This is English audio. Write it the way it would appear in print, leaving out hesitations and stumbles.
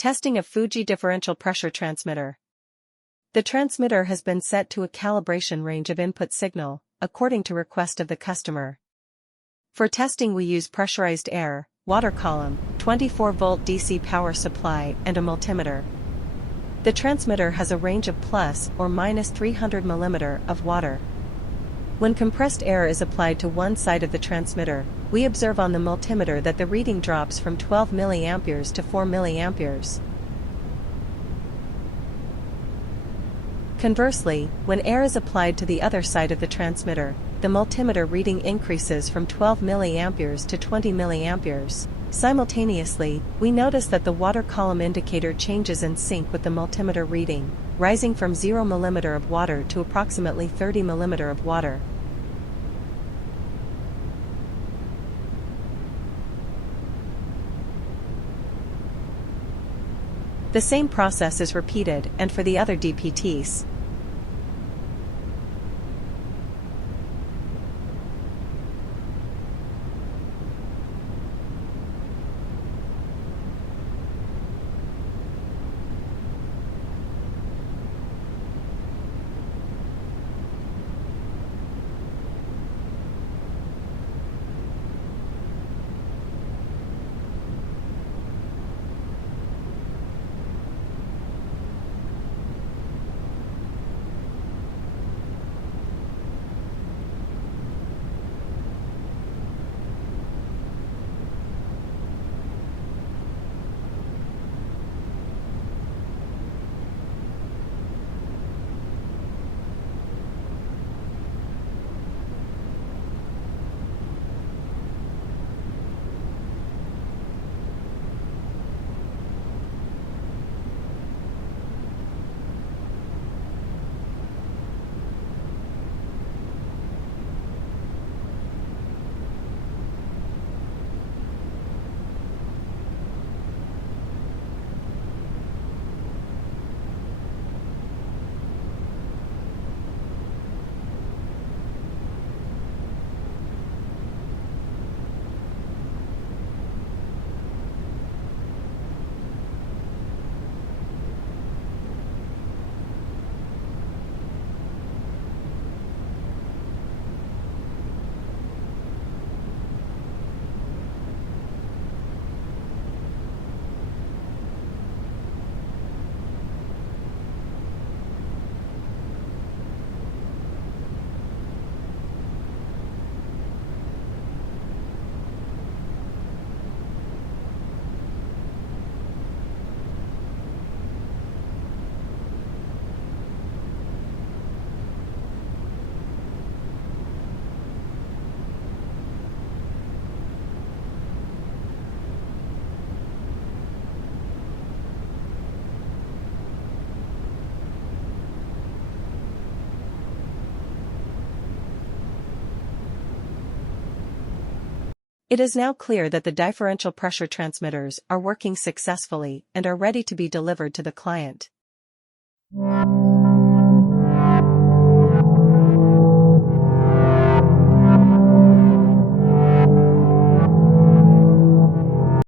Testing of Fuji Differential Pressure Transmitter. The transmitter has been set to a calibration range of input signal, according to request of the customer. For testing we use pressurized air, water column, 24-volt DC power supply and a multimeter. The transmitter has a range of plus or minus 300 mm of water. When compressed air is applied to one side of the transmitter, we observe on the multimeter that the reading drops from 12 mA to 4 mA. Conversely, when air is applied to the other side of the transmitter, the multimeter reading increases from 12 mA to 20 mA. Simultaneously, we notice that the water column indicator changes in sync with the multimeter reading, rising from 0 mm of water to approximately 30 mm of water. The same process is repeated and for the other DPTs. It is now clear that the differential pressure transmitters are working successfully and are ready to be delivered to the client.